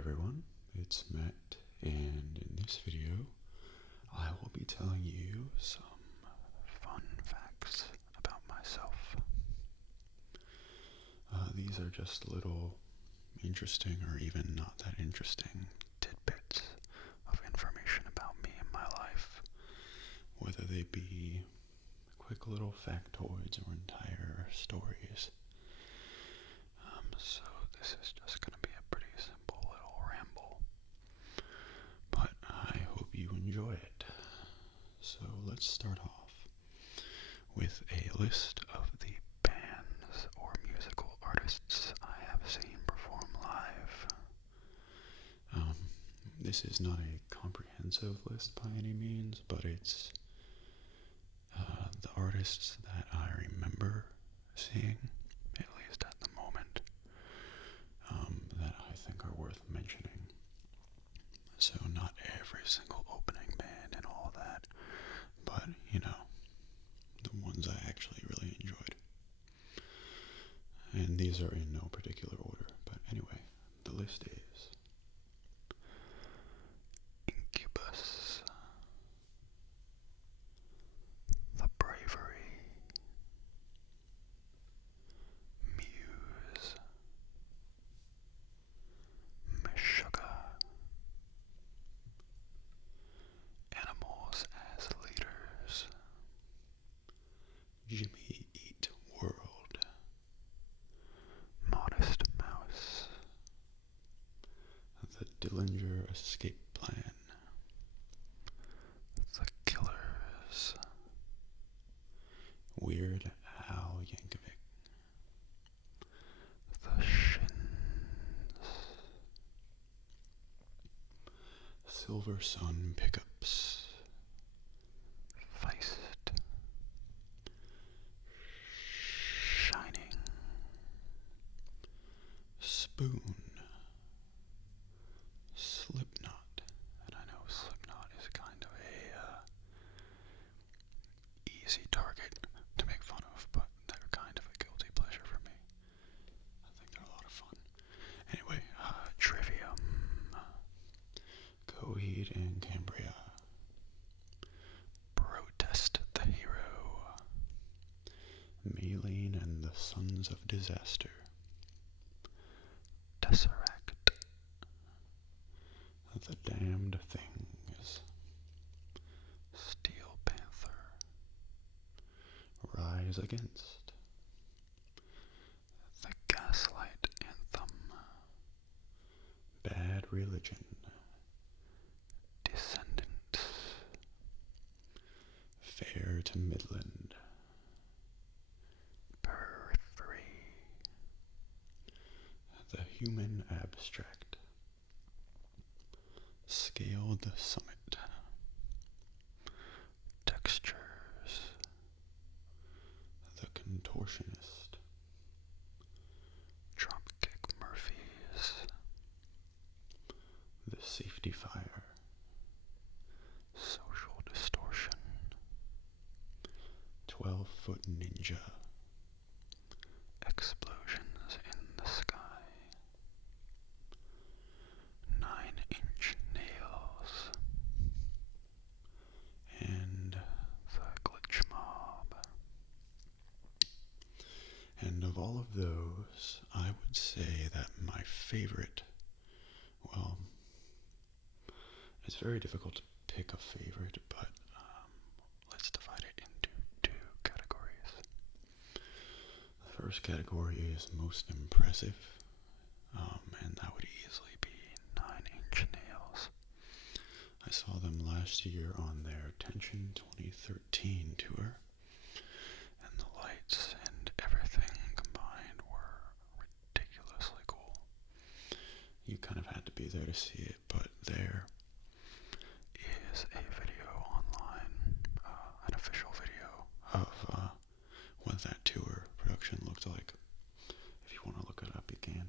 everyone, it's Matt, and in this video, I will be telling you some fun facts about myself. These are just little interesting or even not that interesting tidbits of information about me and my life, whether they be quick little factoids or entire stories. So this is just going to be a pretty simple little ramble, but I hope you enjoy it. So let's start off with a list of the bands or musical artists I have seen perform live. This is not a comprehensive list by any means, but it's the artists that I remember seeing, at least at the moment, that I think are worth mentioning. So not every single opening band and all that, but, the ones I actually really enjoyed. And these are in no particular order, but anyway, the list is Incubus, The Bravery, Muse, Meshuggah, Animals as Leaders, Jimmy Eat World, Modest Mouse, The Dillinger Escape Plan, The Killers, Weird Al Yankovic, The Shins, Silver Sun Pickups, Feist, Shining, Spoon, Slipknot, and I know Slipknot is kind of a easy target to make fun of, but they're kind of a guilty pleasure for me. I think they're a lot of fun. Anyway, Trivium, Coheed and Cambria, Protest the Hero, Maylene and the Sons of Disaster, Tesseract, The Damned Things, Steel Panther, Rise Against, The Gaslight Anthem, Bad Religion, Descendants, Fair to Midland, Periphery, The Human Abstract, Scale the Summit, Textures, The Contortionist, Dropkick Murphys, The Safety Fire, Social Distortion, 12-Foot Ninja, Explosions in the Sky, 9 Inch Nails, and The Glitch Mob. And of all of those, I would say that my favorite, well, it's very difficult to pick a favorite, but let's divide it into two categories. The first category is most impressive, and that would easily be 9 Inch Nails. I saw them last year on their Tension 2013 tour, and the lights and everything combined were ridiculously cool. You kind of had to be there to see it, but there is a video online, an official video of what that tour production looked like. If you want to look it up, you can.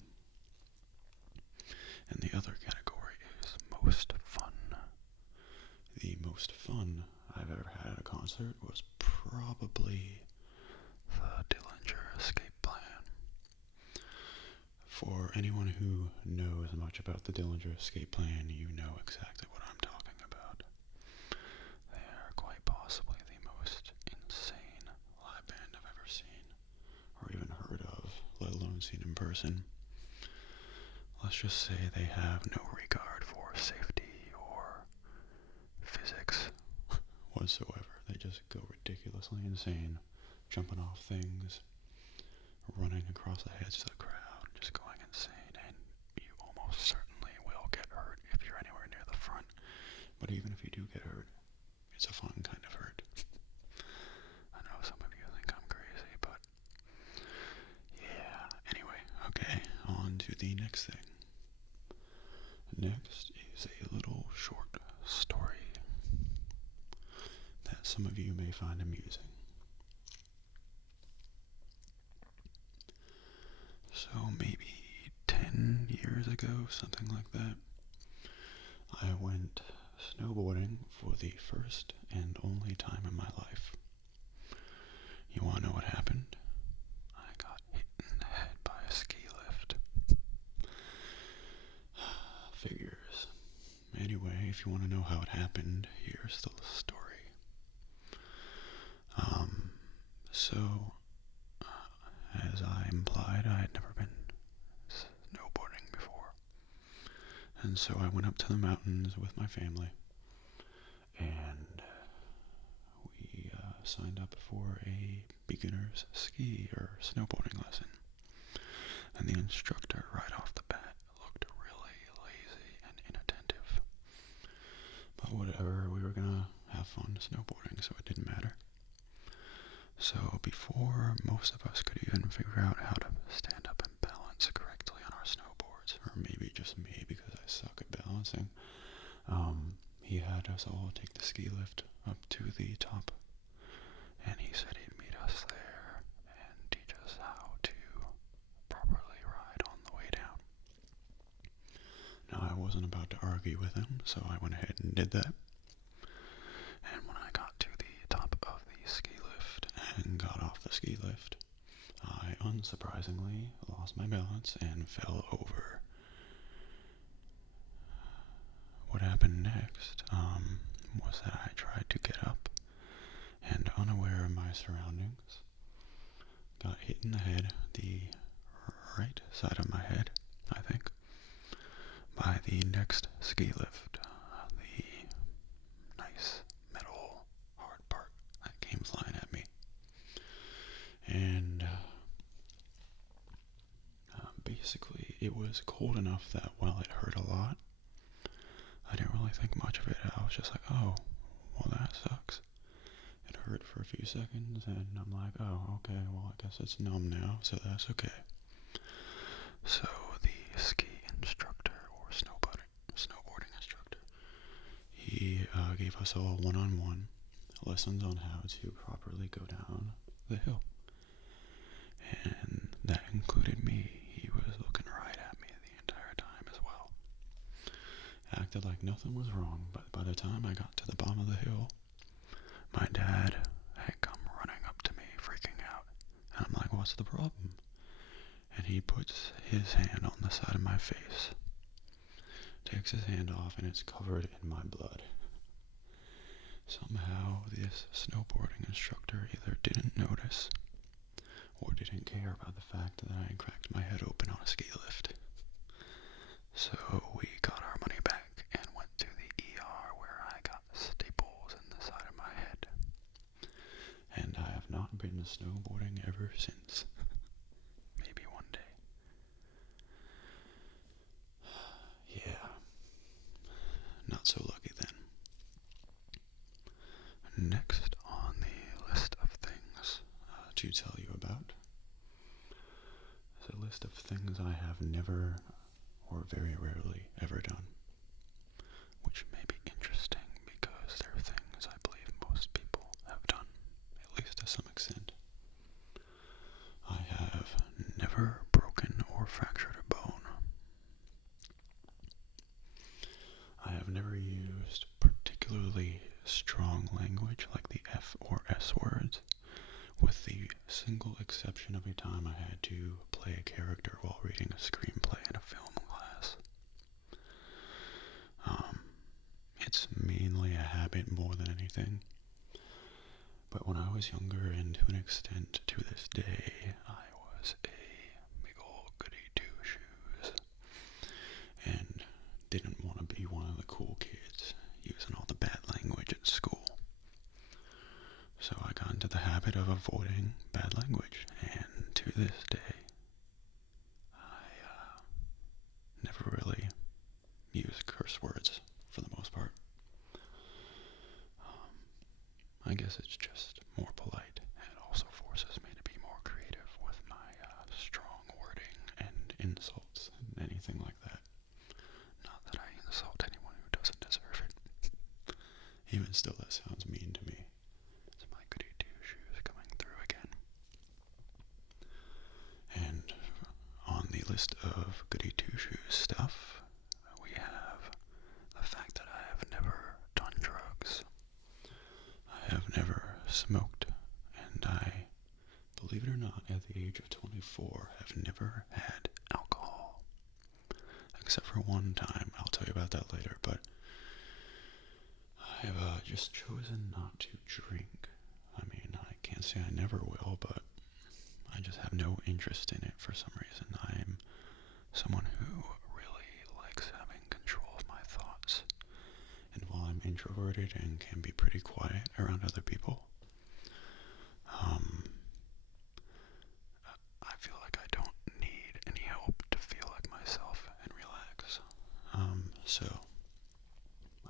And the other category is most fun. The most fun I've ever had at a concert was probably the Dillinger Escape Plan. For For anyone who knows much about the Dillinger Escape Plan, you know exactly what I'm talking about. They are quite possibly the most insane live band I've ever seen, or even heard of, let alone seen in person. Let's just say they have no regard for safety or physics whatsoever. They just go ridiculously insane, jumping off things, running across the heads of the crowd, just going insane, and you almost certainly will get hurt if you're anywhere near the front. But even if you do get hurt, it's a fun kind of hurt. I know some of you think I'm crazy, but yeah. Anyway, okay, on to the next thing. Next is a little short story that some of you may find amusing. So maybe 10 years ago, something like that, I went snowboarding for the first and only time in my life. You want to know what happened? I got hit in the head by a ski lift. Figures. Anyway, if you want to know how it happened, here's the story. So, as I implied, I had never been snowboarding before. And so I went up to the mountains with my family, and we signed up for a beginner's ski or snowboarding lesson. And the instructor, right off the bat, looked really lazy and inattentive. But whatever, we were gonna have fun snowboarding, so it didn't matter. So before most of us could even figure out how to stand up and balance correctly on our snowboards, or maybe just me because I suck at balancing, he had us all take the ski lift up to the top, and he said he'd meet us there and teach us how to properly ride on the way down. Now, I wasn't about to argue with him, so I went ahead and did that. And when I got to the top of the ski lift and got off the ski lift, I unsurprisingly lost my balance and fell over. What happened next was that I tried to get up, and unaware of my surroundings, got hit in the head, the right side of my head, I think, by the next ski lift, the nice metal hard part that came flying at me. And basically it was cold enough that while it hurt a lot, I didn't really think much of it. I was just like, oh, well, that sucks. It hurt for a few seconds, and I'm like, oh, okay, well, I guess it's numb now, so that's okay. So the ski instructor, or snowboarding instructor, he gave us all one-on-one lessons on how to properly go down the hill. And that included me. He was looking right at me the entire time as well. Acted like nothing was wrong, but by the time I got to the bottom of the hill, my dad had come running up to me, freaking out. And I'm like, what's the problem? And he puts his hand on the side of my face, takes his hand off, and it's covered in my blood. Somehow this snowboarding instructor either didn't notice or didn't care about the fact that I had cracked my head open on a ski lift. So we got our money back and went to the ER, where I got staples in the side of my head. And I have not been snowboarding ever since. Maybe one day. Yeah. Not so lucky then. Next on the list of things to tell you about is a list of things I have never, or very rarely, ever done. Which may be interesting because they're things I believe most people have done, at least to some extent. I have never broken or fractured a bone. I have never used particularly strong language like the F or S words, with the single exception of a time I had to play a character while reading a screenplay habit more than anything. But when I was younger, and to an extent to this day, I was a big old goody two-shoes and didn't want to be one of the cool kids using all the bad language at school. So I got into the habit of avoiding bad language, and to this day, I never really use curse words for the most part. I guess it's just more polite, and it also forces me to be more creative with my strong wording and insults and anything like that. Not that I insult anyone who doesn't deserve it. Even still, that sounds mean to me. It's my goody two-shoes coming through again. And on the list of goody two-shoes stuff, we have the fact that I have never done drugs. I have never smoked, and I, believe it or not, at the age of 24, have never had alcohol. Except for one time. I'll tell you about that later, but I have just chosen not to drink. I mean, I can't say I never will, but I just have no interest in it for some reason. I'm someone who really likes having control of my thoughts. And while I'm introverted and can be pretty quiet around other people, I feel like I don't need any help to feel like myself and relax. So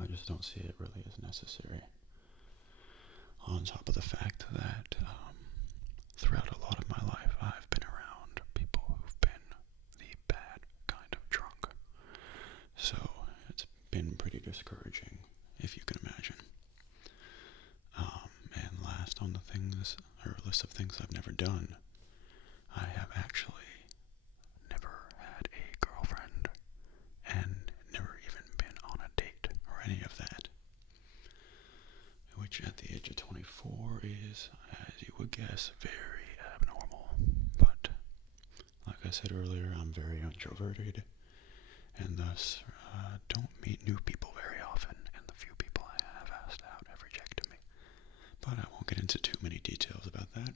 I just don't see it really as necessary. On top of the fact that throughout a lot of my life, I've been around people who've been the bad kind of drunk. So it's been pretty discouraging, if you can imagine. And last on the things, or list of things I've never done, I have actually never had a girlfriend and never even been on a date or any of that. Which at the age of 24 is, as you would guess, very abnormal. But like I said earlier, I'm very introverted and thus don't meet new people very often, and the few people I have asked out have rejected me. But I won't get into too many details about that,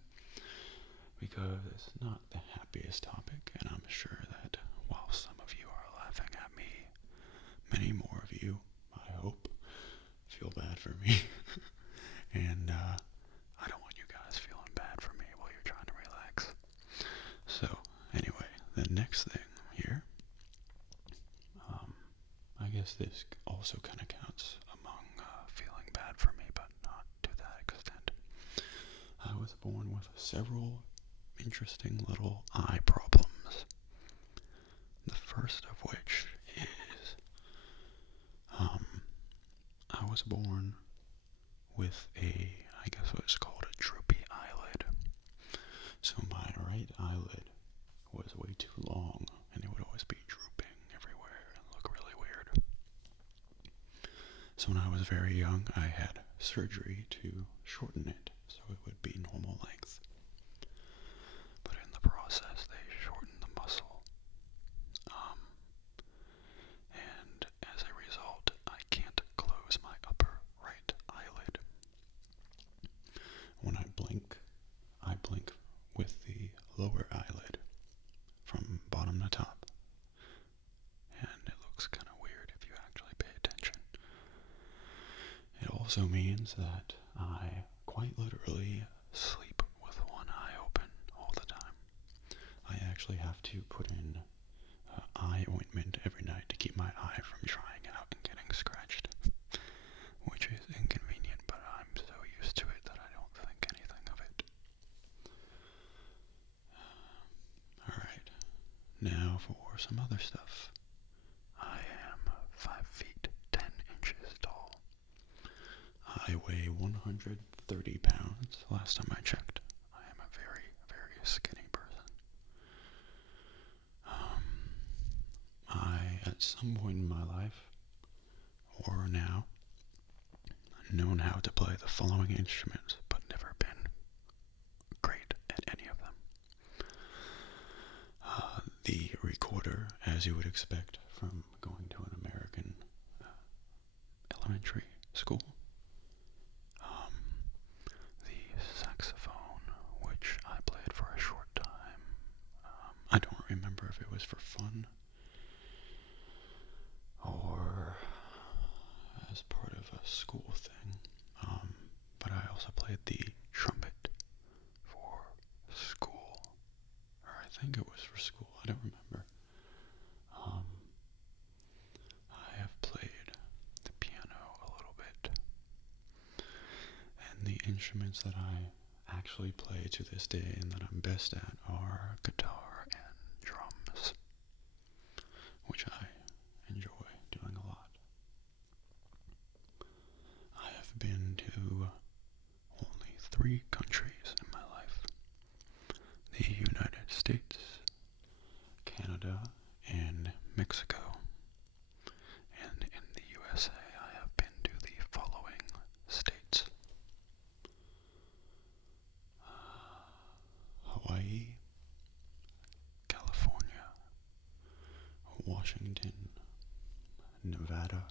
because it's not the happiest topic, and I'm sure that while some of you are laughing at me, many more of you, I hope, feel bad for me. And I don't want you guys feeling bad for me while you're trying to relax. So anyway, the next thing here, I guess this also kind of counts among feeling bad for me, but not to that extent. I was born with several interesting little eye problems. The first of which is, I was born with I guess what's called a droopy eyelid. So my right eyelid was way too long, and it would always be drooping everywhere and look really weird. So when I was very young, I had surgery to shorten it so it would be normal length. But in the process, they shortened the muscle. And as a result, I can't close my upper right eyelid. When I blink with the lower eyelid from bottom to top. And it looks kind of weird if you actually pay attention. It also means that I quite literally sleep with one eye open all the time. I actually have to put in eye ointment every night to keep my eye from drying out and getting scratched, which is inconvenient, but I'm so used to it that I don't think anything of it. Alright, now for some other stuff. I am 5 feet 10 inches tall. I weigh 130 pounds last time I checked. I am a very, very skinny person. At some point in my life, or now, known how to play the following instruments, but never been great at any of them. The recorder, as you would expect from going to an American elementary school. instruments that I actually play to this day and that I'm best at are guitar and drums, which I enjoy doing a lot. I have been to only 3 countries in my life: the United States, Canada, and Mexico. And in the USA, I have been to the following states: Hawaii, California, Washington, Nevada,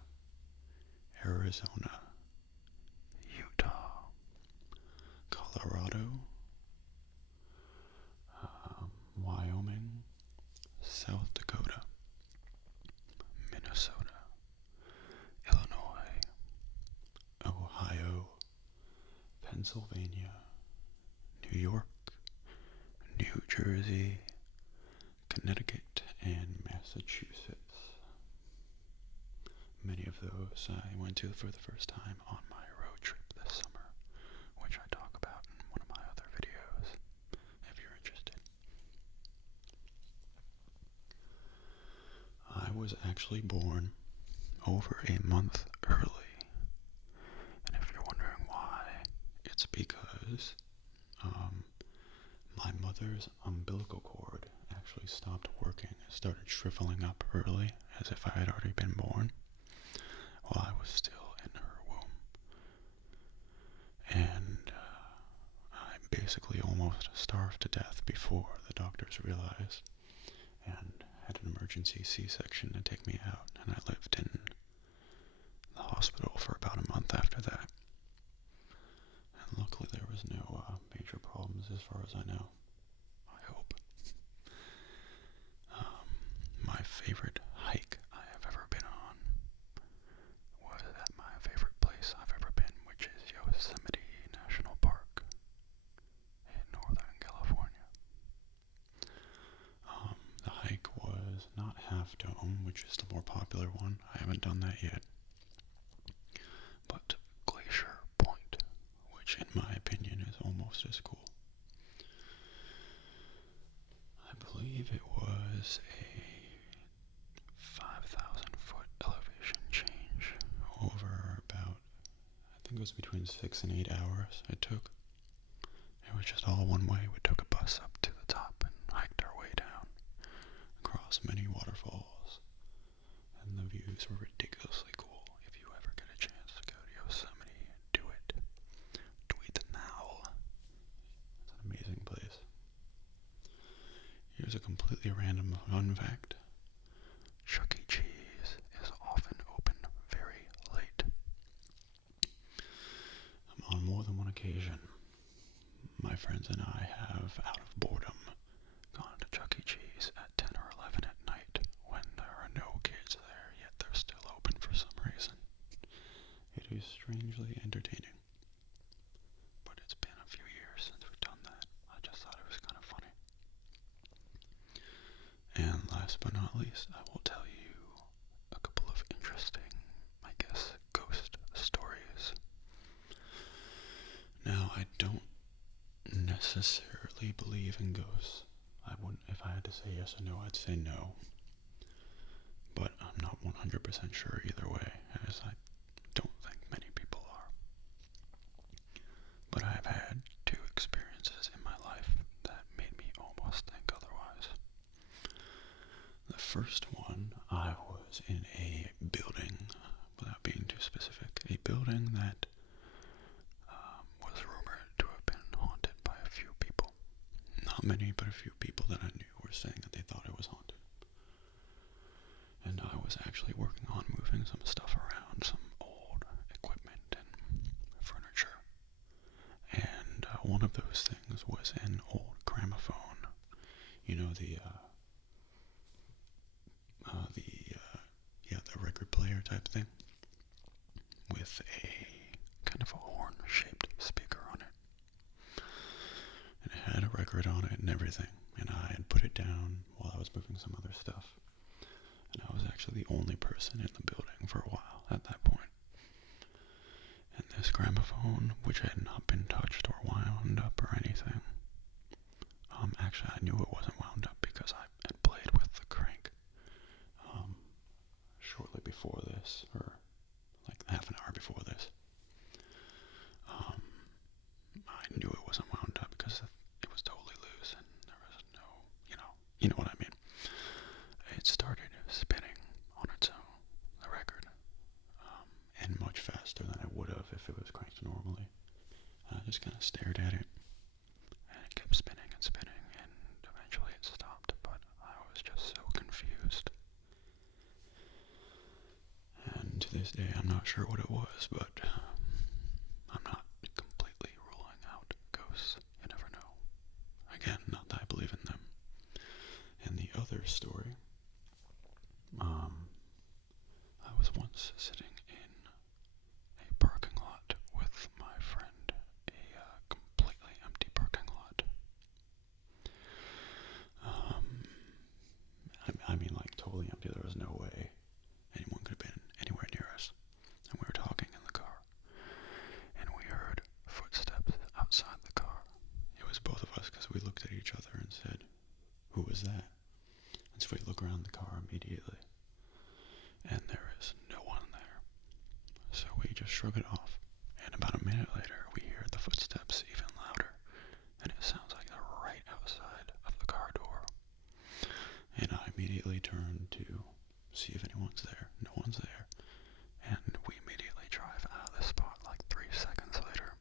Arizona, Utah, Colorado, Wyoming, South Dakota, Minnesota, Illinois, Ohio, Pennsylvania, New York, New Jersey, Connecticut, and Massachusetts. Many of those I went to for the first time on my road trip this summer, which I talk about in one of my other videos, if you're interested. I was actually born over a month early, and if you're wondering why, it's because my mother's umbilical cord actually stopped working and started shriveling up early, as if I had already been born, while I was still in her womb. And I basically almost starved to death before the doctors realized, and had an emergency C-section to take me out, and I lived in the hospital for about a month after that. And luckily there was no major problems as far as I know. I hope. My favorite hike I have ever been on was at my favorite place I've ever been, which is Yosemite National Park in Northern California. The hike was not Half Dome, which is the more popular one. I haven't done that yet. But Glacier Point, which in my opinion is almost as cool. I believe it was a 5,000 foot elevation change over about, I think it was between 6 and 8 hours it took. It was just all one way. We took a bus up to the top and hiked our way down across many waterfalls, and the views were ridiculously cool. If you ever get a chance to go to Yosemite, do it. Do it now. It's an amazing place. Here's a completely random fun fact. Chuck E. Cheese is often open very late. On more than one occasion, my friends and I have, out of boredom, gone to Chuck E. Cheese at 10 or 11 at night when there are no kids there, yet they're still open for some reason. It is strangely entertaining. But it's been a few years since we've done that. I just thought it was kind of funny. And last but not least, I will tell you a couple of interesting, I guess, ghost stories. Now, I don't necessarily believe in ghosts. I wouldn't, if I had to say yes or no, I'd say no. But I'm not 100% sure either way, as I don't think many people are. But I've had 2 experiences in my life that made me almost think otherwise. The first one, I was in a building, without being too specific, a building that was rumored to have been haunted by a few people. Not many, but a few people that I knew were saying that they thought it was haunted. And I was actually working on moving some stuff around, some old equipment and furniture. And one of those things was an old gramophone. You know, the record player type thing, with a kind of a horn-shaped speaker on it. And it had a record on it and everything, and I had put it down while I was moving some other stuff. And I was actually the only person in the building for a while at that point. And this gramophone, which had not been touched or wound up or anything. Actually, I knew it wasn't wound up because I had played with the crank shortly before this, or like half an hour before this. I knew it wasn't wound up because it was totally loose and there was no, you know what I mean. It started spinning on its own, the record, and much faster than I would have if it was cranked normally. I just kind of stared at it, and it kept spinning and spinning, and eventually it stopped, but I was just so confused. And to this day, I'm not sure what it was, but I'm not completely ruling out ghosts. You never know. Again, not that I believe in them. And the other story, I was once sitting in a parking lot with my friend, a completely empty parking lot. I mean, like, totally empty. There was no way anyone could have been anywhere near us. And we were talking in the car, and we heard footsteps outside the car. It was both of us because we looked at each other and said, "Who was that?" And so we look around the car immediately, and there is no one there. So we just shrug it off, and about a minute later, we hear the footsteps even louder, and it sounds like they're right outside of the car door. And I immediately turn to see if anyone's there. No one's there. And we immediately drive out of the spot like 3 seconds later,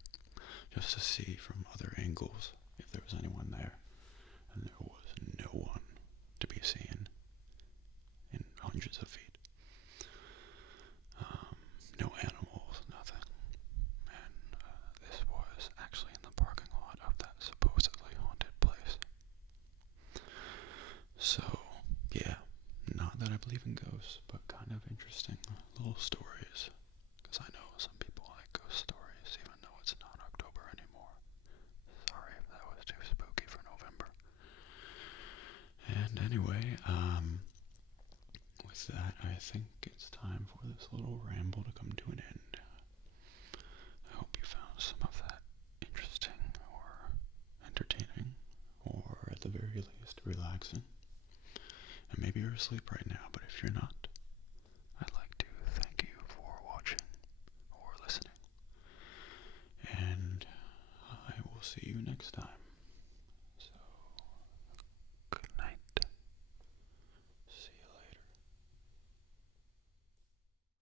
just to see from other angles if there was anyone there. And there was no one to be seen in hundreds of feet. No animals, nothing. And this was actually in the parking lot of that supposedly haunted place. So, yeah, not that I believe in ghosts, but kind of interesting little stories. Because I know some people like ghost stories, even though it's not October anymore. Sorry if that was too spooky for November. And anyway, with that, I think it's time for this little ramble to come to an end. I hope you found some of that interesting or entertaining, or at the very least relaxing. And maybe you're asleep right now, but if you're not,